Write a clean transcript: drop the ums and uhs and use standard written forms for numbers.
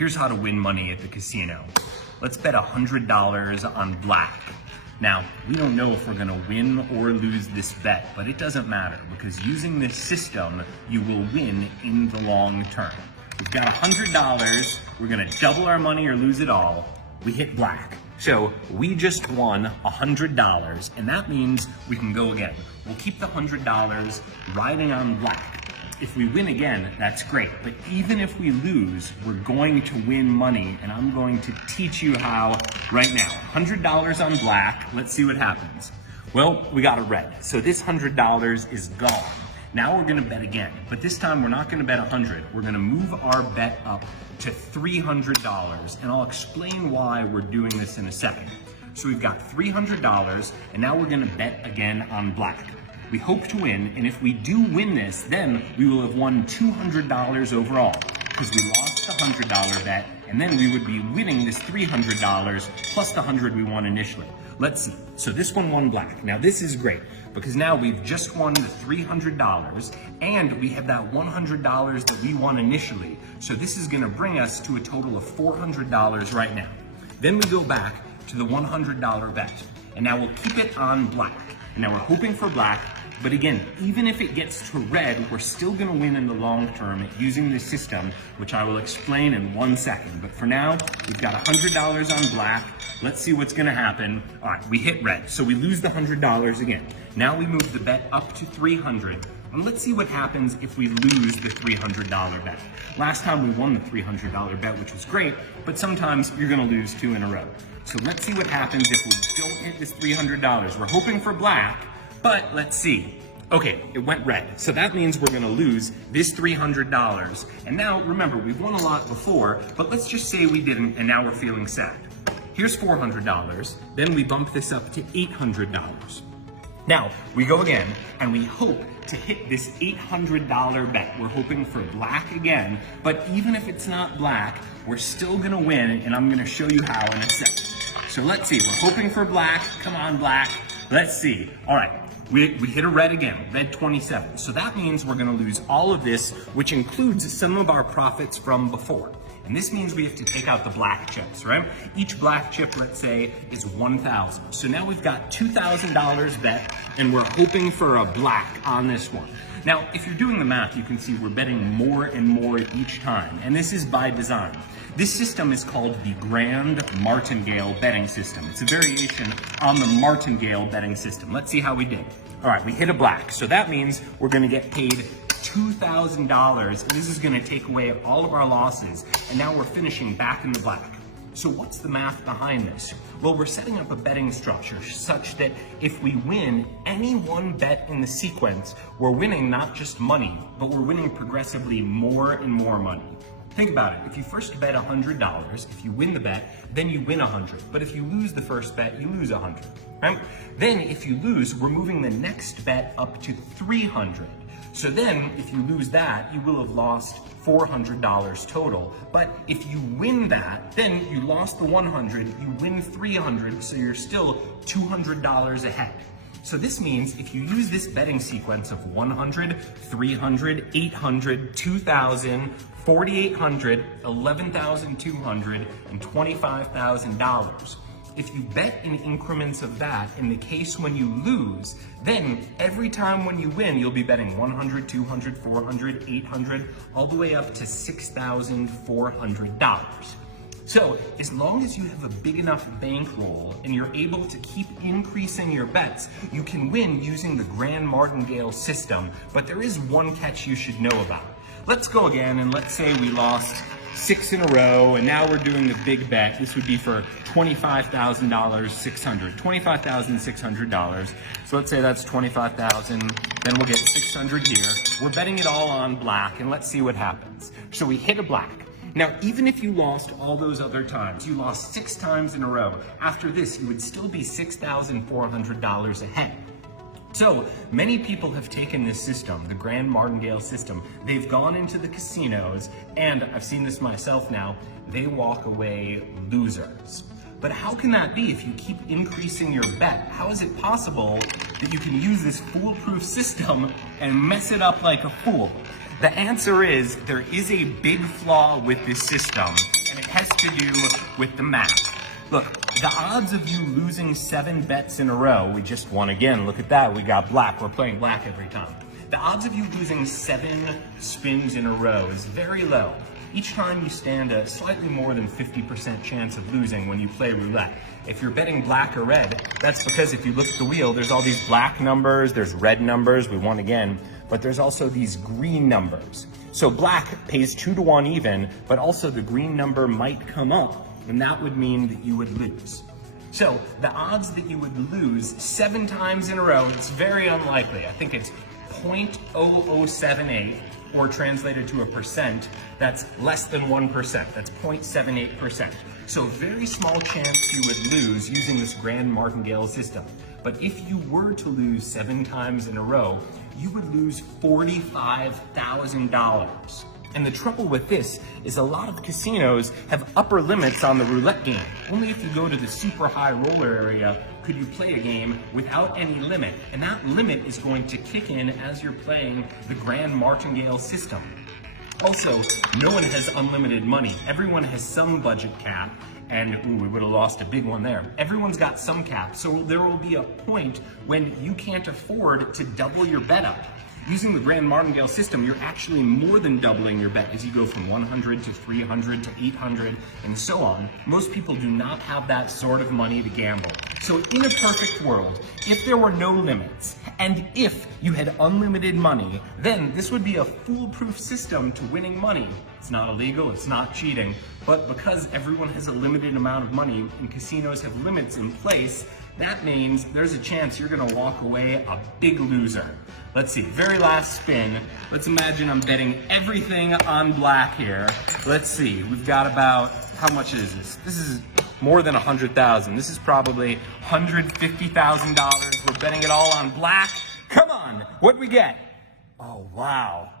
Here's how to win money at the casino. Let's bet $100 on black. Now, we don't know if we're gonna win or lose this bet, but it doesn't matter because using this system, you will win in the long term. We've got $100, we're gonna double our money or lose it all. We hit black. So we just won $100, and that means we can go again. We'll keep the $100 riding on black. If we win again, that's great. But even if we lose, we're going to win money, and I'm going to teach you how right now. $100 on black, let's see what happens. Well, we got a red, so this $100 is gone. Now we're gonna bet again, but this time we're not gonna bet 100. We're gonna move our bet up to $300, and I'll explain why we're doing this in a second. So we've got $300, and now we're gonna bet again on black. We hope to win, and if we do win this, then we will have won $200 overall, because we lost the $100 bet, and then we would be winning this $300 plus the 100 we won initially. Let's see. So this one won black. Now this is great, because now we've just won the $300, and we have that $100 that we won initially. So this is gonna bring us to a total of $400 right now. Then we go back to the $100 bet, and now we'll keep it on black. And now we're hoping for black, but again, even if it gets to red, we're still gonna win in the long term using this system, which I will explain in 1 second. But for now, we've got $100 on black. Let's see what's gonna happen. All right, we hit red, so we lose the $100 again. Now we move the bet up to 300. And let's see what happens if we lose the $300 bet. Last time we won the $300 bet, which was great, but sometimes you're gonna lose 2 in a row. So let's see what happens if we don't hit this $300. We're hoping for black, but let's see. Okay, it went red. So that means we're gonna lose this $300. And now, remember, we've won a lot before, but let's just say we didn't, and now we're feeling sad. Here's $400, then we bump this up to $800. Now, we go again, and we hope to hit this $800 bet. We're hoping for black again, but even if it's not black, we're still gonna win, and I'm gonna show you how in a second. So let's see, we're hoping for black. Come on, black. Let's see. All right, we hit a red again, red 27. So that means we're gonna lose all of this, which includes some of our profits from before. And this means we have to take out the black chips, right? Each black chip, let's say, is 1,000. So now we've got $2,000 bet, and we're hoping for a black on this one. Now, if you're doing the math, you can see we're betting more and more each time, and this is by design. This system is called the Grand Martingale betting system. It's a variation on the Martingale betting system. Let's see how we did. All right, we hit a black, so that means we're gonna get paid $2,000. This is gonna take away all of our losses, and now we're finishing back in the black. So what's the math behind this? Well, we're setting up a betting structure such that if we win any one bet in the sequence, we're winning not just money, but we're winning progressively more and more money. Think about it. If you first bet $100, if you win the bet, then you win 100. But if you lose the first bet, you lose 100, right? Then if you lose, we're moving the next bet up to 300. So then, if you lose that, you will have lost $400 total. But if you win that, then you lost the 100, you win 300, so you're still $200 ahead. So this means if you use this betting sequence of 100, 300, 800, 2,000, 4,800, 11,200, and $25,000, if you bet in increments of that, in the case when you lose, then every time when you win, you'll be betting 100, 200, 400, 800, all the way up to $6,400. So as long as you have a big enough bankroll and you're able to keep increasing your bets, you can win using the Grand Martingale system. But there is one catch you should know about. Let's go again, and let's say we lost 6 in a row, and now we're doing the big bet. This would be for $25,600. So let's say that's 25,000, then we'll get 600 here. We're betting it all on black, and let's see what happens. So we hit a black. Now, even if you lost all those other times, you lost 6 times in a row, after this, you would still be $6,400 ahead. So many people have taken this system, the Grand Martingale system, they've gone into the casinos, and I've seen this myself now, they walk away losers. But how can that be if you keep increasing your bet? How is it possible that you can use this foolproof system and mess it up like a fool? The answer is there is a big flaw with this system, and has to do with the math. Look, the odds of you losing 7 bets in a row, we just won again, look at that, we got black, we're playing black every time. The odds of you losing 7 spins in a row is very low. Each time you stand a slightly more than 50% chance of losing when you play roulette. If you're betting black or red, that's because if you look at the wheel, there's all these black numbers, there's red numbers, we won again, but there's also these green numbers. So black pays 2 to 1 even, but also the green number might come up, and that would mean that you would lose. So the odds that you would lose 7 times in a row, it's very unlikely. I think it's 0.0078, or translated to a percent, that's less than 1%. That's 0.78%. So very small chance you would lose using this grand martingale system. But if you were to lose 7 times in a row, you would lose $45,000. And the trouble with this is a lot of casinos have upper limits on the roulette game. Only if you go to the super high roller area could you play a game without any limit. And that limit is going to kick in as you're playing the grand martingale system. Also, no one has unlimited money. Everyone has some budget cap, and we would have lost a big one there. Everyone's got some cap, so there will be a point when you can't afford to double your bet up. Using the grand martingale system, you're actually more than doubling your bet as you go from 100 to 300 to 800 and so on. Most people do not have that sort of money to gamble. So in a perfect world, if there were no limits, and if you had unlimited money, then this would be a foolproof system to winning money. It's not illegal, it's not cheating, but because everyone has a limited amount of money and casinos have limits in place, that means there's a chance you're gonna walk away a big loser. Let's see, very last spin. Let's imagine I'm betting everything on black here. Let's see, we've got about, how much is this? This is more than 100,000. This is probably $150,000. We're betting it all on black. Come on, what'd we get? Oh, wow.